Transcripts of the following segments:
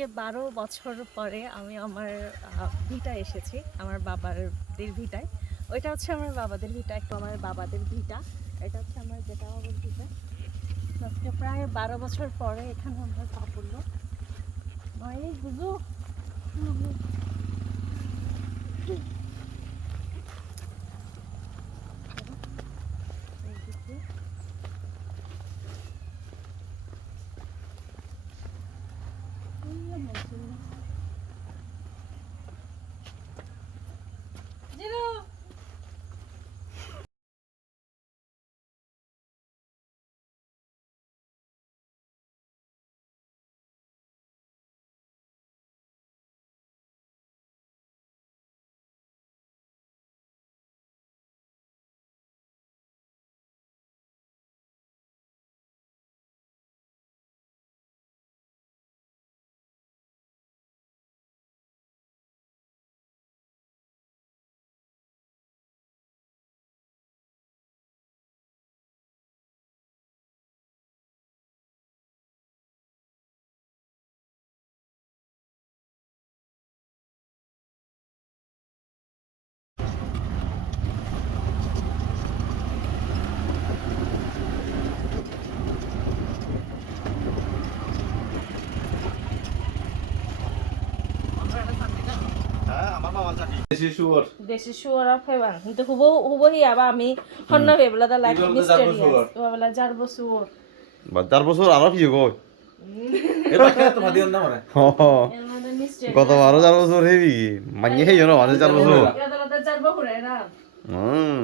আজকে বারো বছর পরে আমি আমার ভিটা এসেছি, আমার বাবাদের ভিটায়। ওইটা হচ্ছে আমার বাবাদের ভিটা, একটু আমার বাবাদের ভিটা। এটা হচ্ছে আমার যেটা বাবার ভিটা। আজকে প্রায় বারো বছর পরে এখানে আমার পা পড়ল। মায়ের বুঝু জিরো হ্যাঁ আমার মামা চাকরি দেশি শুয়োর। হেবান কিন্তু হুবো হুবো হি আবা আমি হন্ন বেবলা দা লাইক এগুলো তো জারবো শুয়োর। মিস্টেরিয়াস ওবেলা জারবো শুয়ার বা চার বছর আরও কি কই এর মধ্যে মিস্টেরিয়াস কত বারো চার বছর হেবি মানিয়ে হেই জানো মানে চার বছর ইয়াদালাতে জারবো হুরে হুম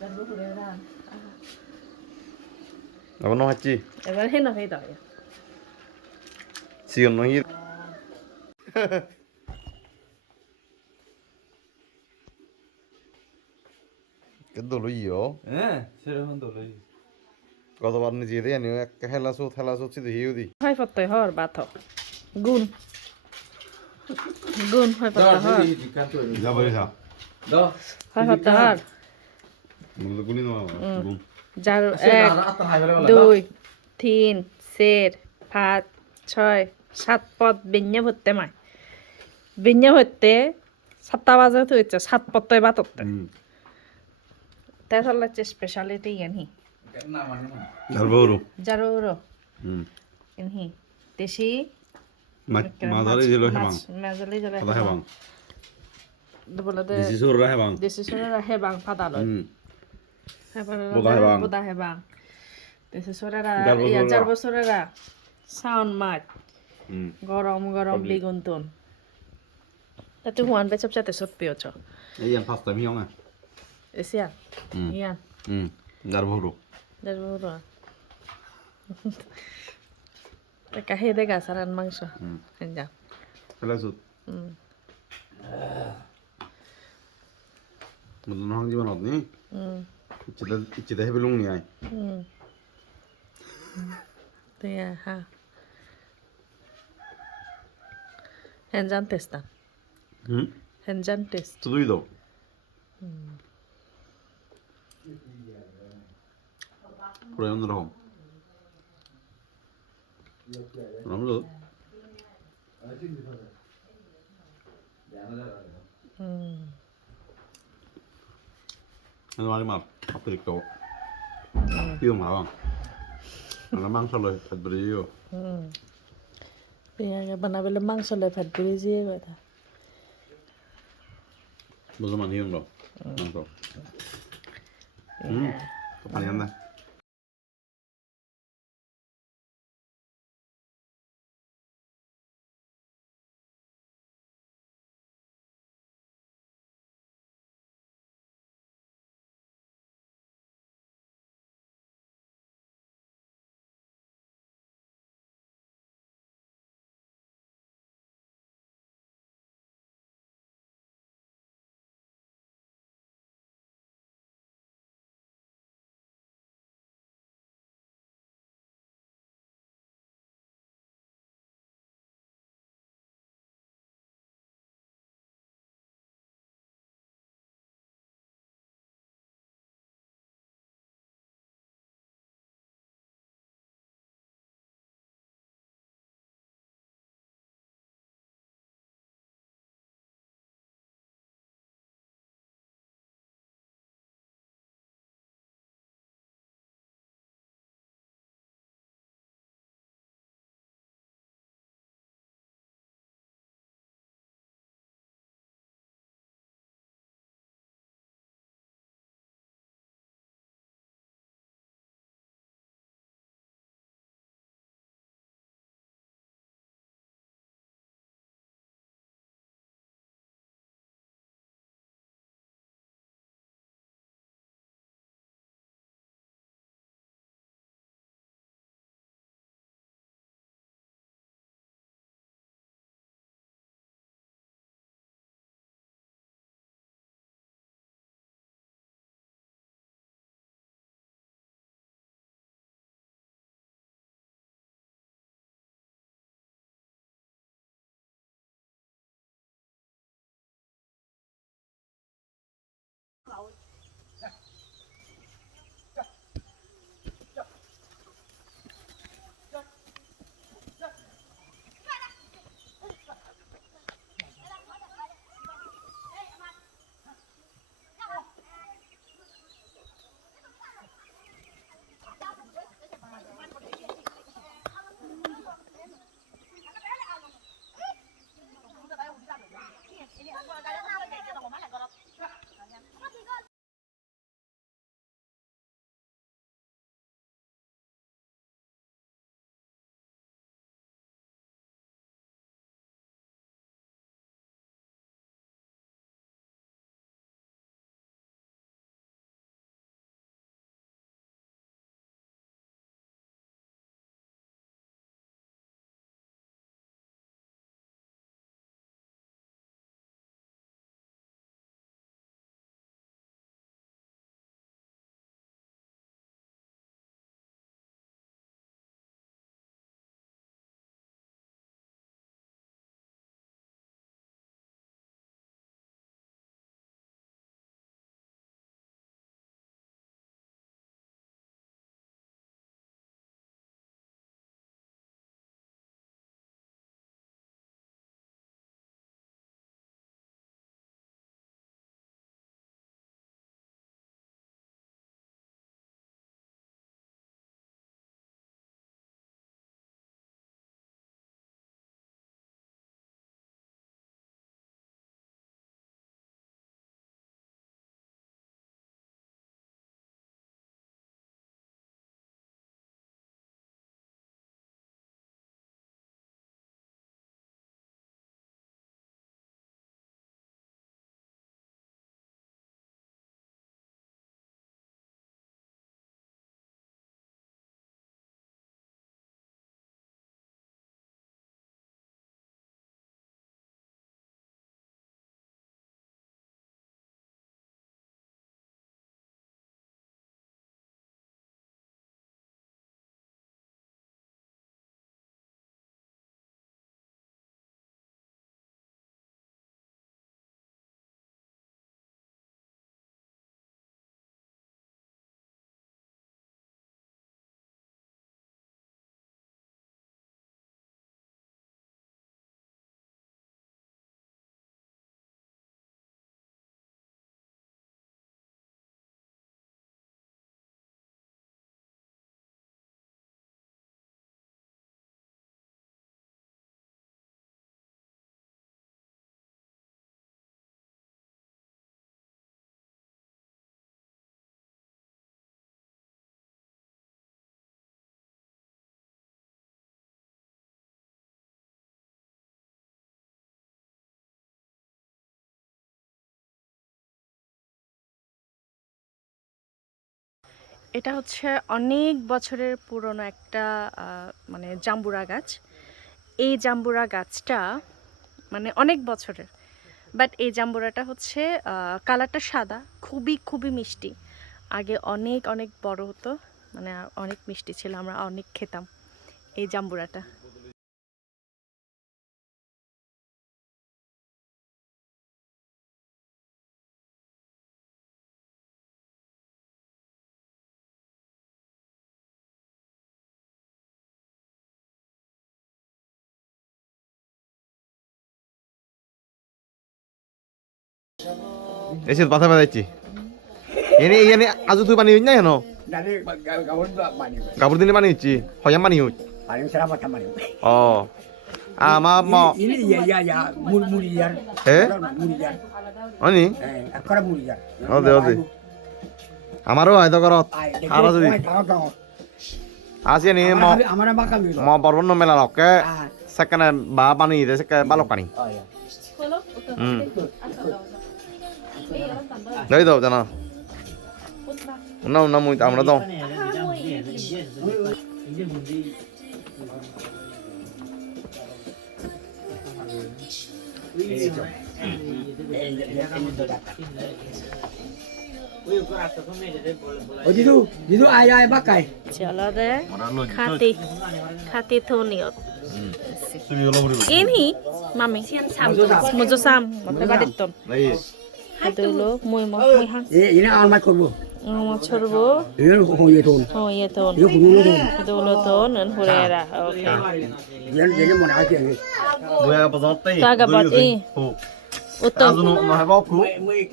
জারবো হুরে না। আবার ন হাচ্ছি এবার হেন হই দাও সিগন নহি কেদ লইও হ্যাঁ সেরকম তো লই কতবার নিজে দিয়ে আনি এক খেলা সো খেলা সো চিদি হিউ দি। হয় পত্তই হর বাত। গুণ। গুণ হয় পত্ত হর। যাবরি যা দাও হয় পত্ত হর। মুলো গুনি নো গুম যার এক এক আত্মা হাই বলে বলে দুই তিন চার পাঁচ ছয় সাত পদ ভরতে মায় ভরতে সাতটা বাজে তো হচ্ছে সাত পত্তই বাততে তাহলে হচ্ছে স্পেশালিটি এনহি না মানে না যারবরু যারো রো হুম এনহি দেশি মা মা ধরে দিল হেবাং যাবে কথা হেবাং বলে দেশি সুর হেবাং দেশি সরে হেবাং ফাদালো হুম hebang. Boda hebang. দেশে সরেরা ইয়া. জারবো সরেরা সাউন্ড মাছ গরম গরম. বিগুন্তন Itu huan becap cate sot pio cho. এই আন ফাস্টা Ese mm. mm. mm. ya. Mm. Yan. Mm. Darburo. Darburo. Teka, hede ka, saran mangso. Mm. Hanya. Kalasot. Mm. Mudun hang jiwan hot ni. Mm. Ichida ichida he belung ni ai. Eh. Mm. Tiya ha. Henjan testa. Mm. Henjan test. Tudui do. Mm. പ്രയോജനവും നമ്മൾ nó nói mà học được chỗ yêu mà không nó mang sao lời thật bự yêu bây giờ bạn nào về mang sao lời thật bự gì vậy ta? Bây giờ mình hiểu rồi? Mang rồi. 嗯，不连麦。এটা হচ্ছে অনেক বছরের পুরনো একটা মানে জাম্বুরা গাছ। এই জাম্বুরা গাছটা মানে অনেক বছরের। বাট এই জাম্বুরাটা হচ্ছে কালারটা সাদা, খুবই খুবই মিষ্টি। আগে অনেক অনেক বড় হতো মানে অনেক মিষ্টি ছিল, আমরা অনেক খেতাম এই জাম্বুরাটা। এসে বাধা বাজাইছি এনে এনে আজু তুই পানি ba mani. গাবর দিনে পানি হচ্ছি হয়াম পানি হই Paling selamat mani. ও আমা ম Ini ya ya ya mur muriar. Eh? Muriar. অনি Eh, akara muriar. Ode, ode. আমারও হয়তো করত আর যদি আসি নি ম Amara makam itu. ম বর্বন্ন মেলা লকে Ah, সেখানে বা পানি দে সেকে বালক পানি oh ya. হুম যাই দাও জানা উন্না এতগুলো মই মাছ মই হাত এনে আর মাছ করব আর মাছ করব এর হইয়ে তোন হইয়ে তোন এর গুলো তোন এতগুলো তোন আর হরে এরা ওকে এর এর মনে আছে আগে বুয়া বাজাতে টাকা বাজে উত্তম আজ নো মা বাপ কো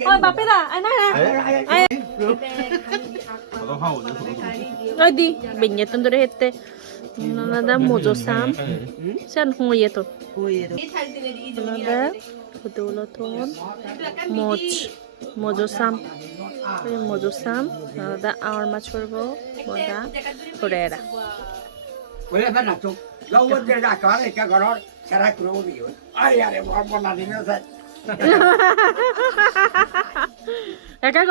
ওই বাপেরা আয় না না আয় ওই দি বিন্যা তন্দরে হেতে 누나다 모조삼 산 홍예도 누나다 고도로톤 모츠 모조삼 그리 모조삼 누나다 아울 마초르보 뭐다 고레라 원래 맨날 좀 로봇들 다 가래 가거라 사라 그러고요 아이 아래 뭐 한번 나리면서 একা